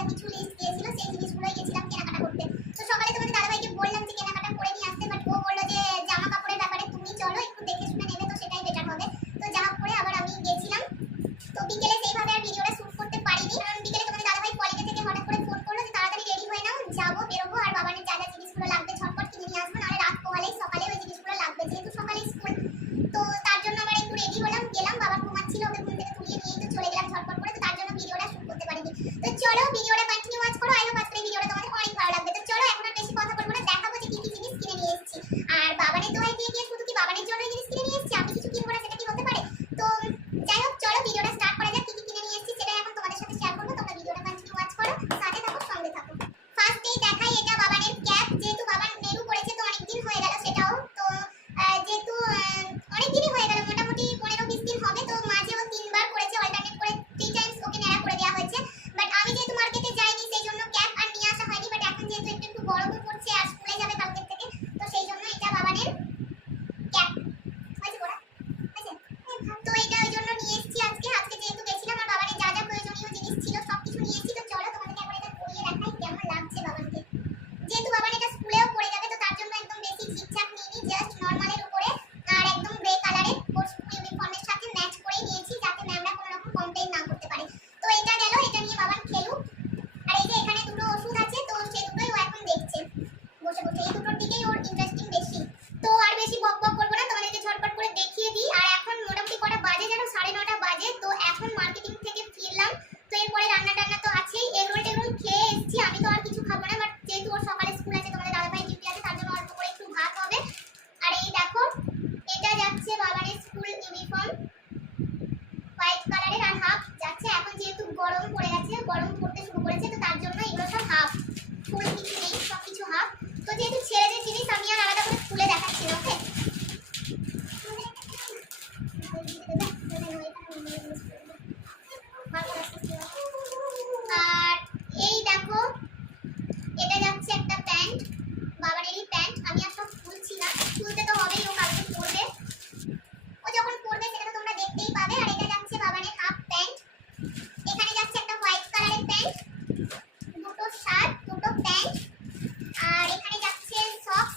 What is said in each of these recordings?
যা কিছু লিস্ট দিয়েছিল সেই জিনিসগুলোই গেছিলাম কেনাকাটা করতে। তো সকালে তোমাদের দাদাভাইকে বললাম যে কেনাকাটা করে নিয়ে আসতে, বাট ও বললো যে জামা কাপড়ের ব্যাপারে তুমি চলো, একটু দেখে শুনে নেবে, তো সেটাই বেটার হবে। তো যা হোক করে আবার আমি গেছিলাম। তো বিকেলে সেইভাবে আর ভিডিওটা শুট করতে পারিনি, কারণ বিকেলে তোমাদের দাদাভাই কলেজ থেকে হঠাৎ করে ফোন করলো যে তাড়াতাড়ি রেডি হয়ে নাও, যাবো, বেরোবো, আর বাবানের যা যা জিনিসগুলো লাগবে ঝটপট কিনে নিয়ে আসবো, নাহলে রাত পোহালেই সকালে ওই জিনিসগুলো লাগবে, যেহেতু সকালে স্কুল। তো তার জন্য আমরা একটু রেডি হলাম, গেলাম, বাবা ঘুমাচ্ছিল, ওকে ঘুম থেকে তুলিয়ে নিয়েই তো চলে গেলাম ঝটপট করে। তো তার জন্য ভিডিওটা শুট করতে পারিনি। তো চলো ভিডিওটা কন্টিনিউ ওয়াচ করো, আই হোপ আজকের ভিডিওটা তোমাদের অনেক ভালো লাগবে। তো চলো এখন আর বেশি কথা বলবো না, দেখাবো যে কি কি জিনিস কিনে নিয়ে এসেছি। আর বাবানের দোহাই দিয়ে গিয়ে শুধু কি বাবানের জন্যই জিনিস কিনে নিয়ে এসেছি, আমি কিছু কিনবো না সেটা কি হতে পারে? তো যাই হোক চলো ভিডিওটা স্টার্ট করা যাক। কি কি কিনে নিয়ে এসেছি সেটা এখন তোমাদের সাথে শেয়ার করবো, তোমরা ভিডিওটা কন্টিনিউ ওয়াচ করো, সাথে থাকো, সঙ্গে থাকো। ফার্স্টেই দেখাই এটা বাবানের ক্যাপ, যেহেতু বাবার নেরু পড়েছে তো অনেক দিন হয়ে গেল সেটাও। তো যেহেতু অনেক দিনই হয়ে গেল, মোটামুটি 15-20 দিন হবে, তো মাঝেও 3বার করেছে, অল্টারনেট করে 3 টাইমস ওকে নেড়া করে দেওয়া হয়েছে। বাট আমি যেহেতু মার্কেটে যাইনি সেই জন্য ক্যাপ আর নিয়ে আসা হয়নি, বাট এখন যেহেতু একটু একটু বড় পড়ছে আর স্কুলে যাবে কালকে থেকে, তো সেই জন্য এটা বাবানের ক্যাপ হয়েছে পড়া হয়েছে। তো এটা ওই জন্য নিয়ে এসেছি আজকে যেহেতু গেছিলাম, আর বাবানের যা যা প্রয়োজনীয় জিনিস ছিল সবকিছু নিয়েছি। তো চলো তোমাদেরকে একবার এটা পরিয়ে দেখাই কেমন লাগছে বাবানকে। যেহেতু বাবান এটা স্কুলেও পড়ে যাবে, তো তার জন্য একদম বেশি ঝিকঝাক নিইনি, জাস্ট নরমালের উপরে আর একদম গ্রে কালারের ওর স্কুল ইউনিফর্মের সাথে ম্যাচ করে নিয়েছি, যাতে ম্যামরা কোনো রকম কমপ্লেইন না করতে পারে। তো এটা গেল, এটা নিয়ে বাবান খেলুক। আর এই যে এখানে দুটো ওষুধ আছে, তো সেই দুটোই ও এখন দেখছে বসে বসে, এই দুটোর দিকেই ওর ইন্টারেস্টিং বেশি। তো আর বেশি বক বক করবো না, তোমাদেরকে ঝটপট করে দেখিয়ে দিই। আর এখন মোটামুটি কটা বাজে জানো, 9:30 বাজে। তো এখন মার্কেটিং থেকে ফিরলাম, তো এরপরে রান্না টান্না তো আছেই। এগরোল টেগরোল খেয়ে এসেছি, আমি তো আর কিছু খাবো না, বাট যেহেতু ওর সকালে স্কুল আছে, তোমাদের দাদাভাই ডিউটি আছে, তার জন্য অল্প করে একটু ভাত হবে। আর এই দেখো এটা যাচ্ছে বাবানের স্কুল ইউনিফর্ম, হোয়াইট কালারের, আর হাফ যাচ্ছে। এখন যেহেতু গরম পড়ে গেছে, গরম পড়তে শুরু করেছে, তো তার জন্য এগুলো সব হাফ, ফুল কিছু নেই, সব কিছু হাফ। তো যেহেতু ছেলেদের জিনিস আমি আর আলাদা করে খুলে দেখাচ্ছি না, ওকে। আর এই দেখো এটা যাচ্ছে একটা প্যান্ট, বাবারেরই প্যান্ট, আমি আর সব খুলছি না, খুলতে তো হবেই, ও কালকে পরবে, ও যখন পরবে সেটা তো তোমরা দেখতেই পাবে। আর এটা যাচ্ছে বাবারের হাফ প্যান্ট, এখানে যাচ্ছে একটা হোয়াইট কালারের প্যান্ট, দুটো শার্ট, দুটো প্যান্ট, আর এখানে যাচ্ছে সক্স।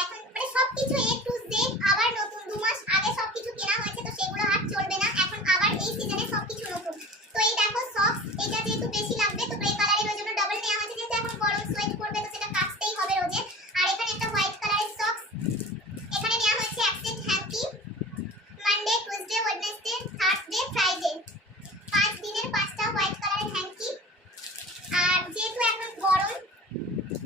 এখন মানে সবকিছু A to Z আবার নতুন, 2 মাস আগে সবকিছু কেনা হয়েছে, তো সেগুলো আর চলবে না, এখন আবার এই সিজনে সবকিছু নতুন। তো এই দেখো সক্স, এটা যেহেতু বেশি লাগবে তো গ্রে কালারের, ওই জন্য ডাবল নেওয়া হয়েছে, যেহেতু এখন গরম সোয়েট করবে তো সেটা কাচতেই হবে রোজে। আর এখানে একটা হোয়াইট কালারের সক্স, এখানে নেওয়া হয়েছে এক set hanky, Monday, Tuesday, Wednesday, Thursday, Friday, 5 দিনের 5টা হোয়াইট কালারের হ্যাঙ্কি। আর যেহেতু এখন গরম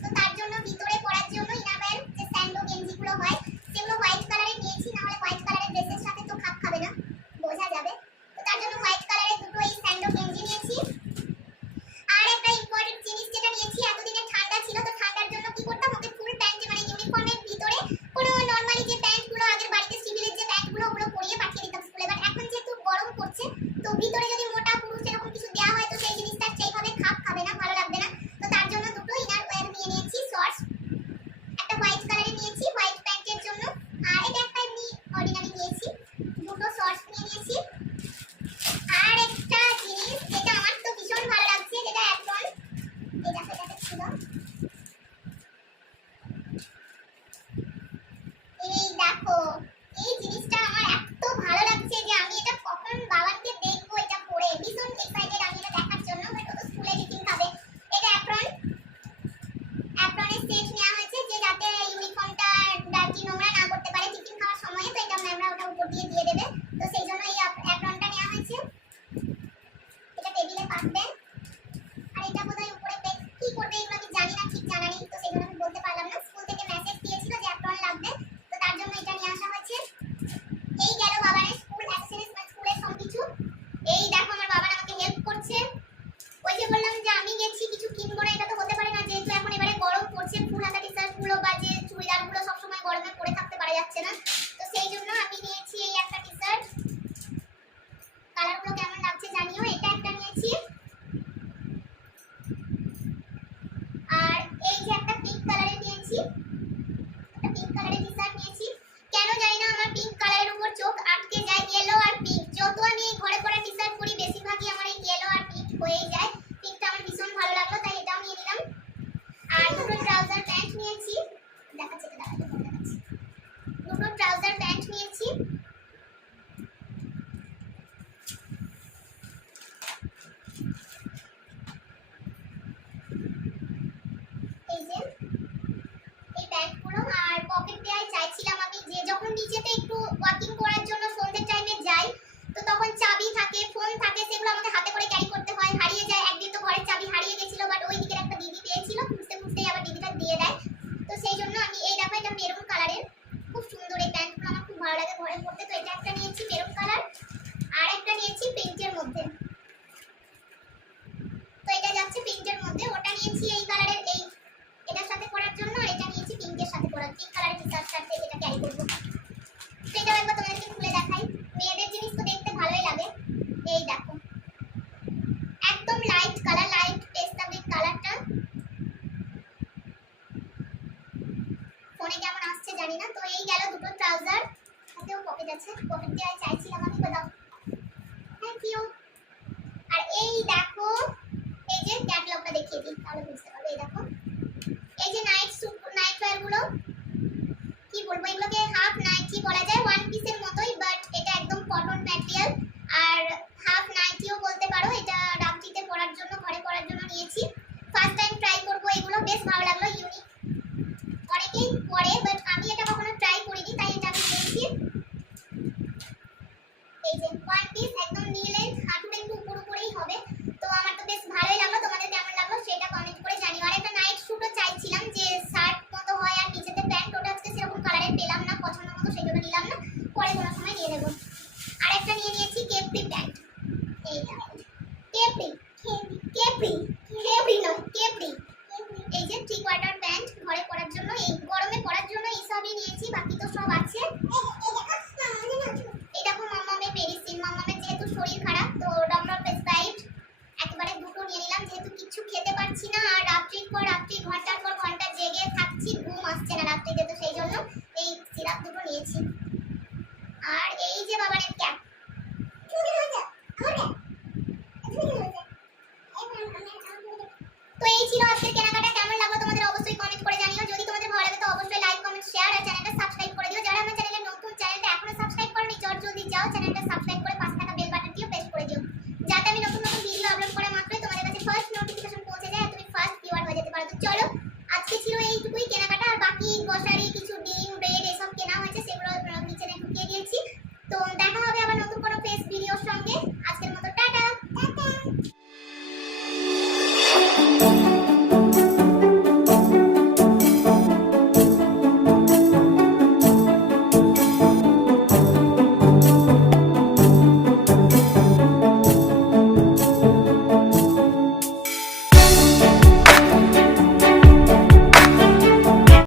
তো তার জন্য ভিতরে পরার জন্য ইনারওয়্যার যে স্যান্ডো গেঞ্জিগুলো হয় সেগুলো হোয়াইট কালারের নিয়েছি, না হলে হোয়াইট কালারের ড্রেসের সাথে তো খাপ খাবে না, বোঝা যাবে। তো তার জন্য হোয়াইট কালারের দুটো এই স্যান্ডো গেঞ্জি নিয়েছি। আর একটা ইম্পর্টেন্ট জিনিস যেটা নিয়েছি, এতদিনে ঠান্ডা ছিল, তো ঠান্ডার জন্য কি করতাম, ওকে ফুল প্যান্ট মানে ইউনিফর্মের ভিতরে কোনো নরমালি যে প্যান্টগুলো আগের বাড়িতে সিভিলের যে প্যান্টগুলো ওগুলো পরিয়ে পাঠিয়ে দিতাম স্কুলে। বাট এখন যেহেতু গরম পড়ছে, তো ভিতরে যদি মোটা পুরুষ এরকম কিছু দেওয়া হয় তো সেই জিনিসটা সেইভাবে খাপ খাবে না, ভালো লাগবে না। তো তার জন্য দুটো ইনার ওয়্যার নিয়ে নিয়েছি, শর্টস একটা হোয়াইট কালারের নিয়েছি হোয়াইট প্যান্টের জন্য, আর এটা একটা এমনি অর্ডিনারি নিয়েছি, দুটো শর্টস নিয়ে নিয়েছি। আর একটা জিনিস যেটা আমার তো ভীষণ ভালো লাগছে, যেটা এখন এই দেখো এটা ছিল, এই দেখো এই জিনিসটা আমার এত ভালো লাগছে যে আমি এটা কখন বাবাকে দেখবো এটা পরে, ভীষণ এক্সাইটেড আমি এটা দেখার জন্য। বাট ও তো স্কুলে টিফিন খাবে। এটা অ্যাপ্রনের সেট নেওয়া হয়েছে, যে যাতে ইউনিফর্মটা ডার্টি নোংরা না করতে পারে টিফিন খাওয়ার সময়, তো এটা ম্যামরা ওটা উপর দিয়ে দিয়ে দেবে, তো সেই জন্য এই অ্যাপ্রনটা নেওয়া হয়েছে। এটা টেবিলে পাতবে, আর এটা বোধহয় উপরে কি করবে এগুলো আমি জানি না, ঠিক জানা নেই, তো সেই জন্য আমি বলতে পারলাম না। স্কুল থেকে মেসেজ দিয়েছিল যে অ্যাপ্রন লাগবে, তো তার জন্য এটা নিয়ে আসা হয়েছে। এই গেল বাবানের স্কুল অ্যাক্সেসরিজ, মানে স্কুলের সবকিছু। এই দেখো আমার বাবা আমাকে হেল্প করছে, ওই যে বললাম যে আমি গেছি কিছু কিনবো না, এটা তো হতে পারে না, যেহেতু এখন এবারে গরম পড়ছে, ফুল হাতা টি-শার্ট গুলো বা যে চুড়িদার গুলো সবসময় গরমে পরে থাকতে পারা যাচ্ছে না, তো সেই জন্য আমি নিয়েছি এই একটা টি-শার্ট, কালারগুলো কেমন লাগছে জানিও। এটা একটা নিয়েছি, আর এই যে একটা পিঙ্ক কালারের নিয়েছি, একটা পিঙ্ক কালারের টি-শার্ট নিয়েছি। কেন জানি না আমার পিঙ্ক কালারের উপর চোখ আটকে যায়, ইয়েলো আর পিঙ্ক, যত আমি ঘরে পরা টি-শার্ট পরি বেশিরভাগই আমার এই ইয়েলো আর পিঙ্ক হয়েই যায়, পিঙ্কটা আমার ভীষণ তাহলে বুঝতে পারবে। এই দেখো এই যে নাইট স্যুট নাইট ওয়্যার গুলো, কি বলবো, এগুলোকে হাফ নাইটি বলা যায়, ওয়ান পিসের মতোই, বাট এটা একদম কটন ম্যাটেরিয়াল আর হাফ নাইটিও বলতে পারো। এটা রাত্রিতে পরার জন্য, ঘরে পরার জন্য নিয়েছি। ফার্স্ট টাইম ট্রাই করব এগুলো, বেশ ভালো লাগলো, ইউনিক। অনেকেই পরে, বাট আমি এটা কখনো ট্রাই করিনি, তাই এটা আমি নিয়েছি। এই যে ওয়ান পিস একদম নি লেন্থ, হাঁটুর একটু উপর উপরেই হবে। তো আমার তো বেশ ভালোই লাগলো, তোমাদের কেমন লাগলো সেটা কমেন্ট করে জানিও। আর একটা নাইট স্যুটও চাইছিলাম যে শার্ট মতো হয় আর নিচেতে প্যান্ট, ওটা আজকে সেরকম কালারের পেলাম না পছন্দ মতো, সেই জন্য নিলাম না, পরে কোনো সময় নিয়ে নেব। আর একটা নিয়ে নিয়েছি কেপরি প্যান্ট, এইটা কেপরি কেপরি কেপরি না কেপরি, এই যে থ্রি কোয়ার্টার প্যান্ট ঘরে পরার জন্য, এই গরমে পরার জন্য এই সবই নিয়েছি, বাকি তো সব আছে। এই দেখো মাম্মামের মেডিসিন, মাম্মামের যেহেতু শরীর খারাপ তো ডক্টর প্রেসক্রাইবড একেবারে দুটো নিয়ে নিলাম, যেহেতু কিছু খেতে পারছি না আর রাত্রির পর রাত্রি ঘন্টার পর ঘন্টা জেগে থাকছি, ঘুম আসছে না রাত্রিতে, তো সেই জন্য এই সিরাপ দুটো নিয়েছি। আর এই যে বাবানের ক্যাপ, তো এই ছিল আজকের কেনা।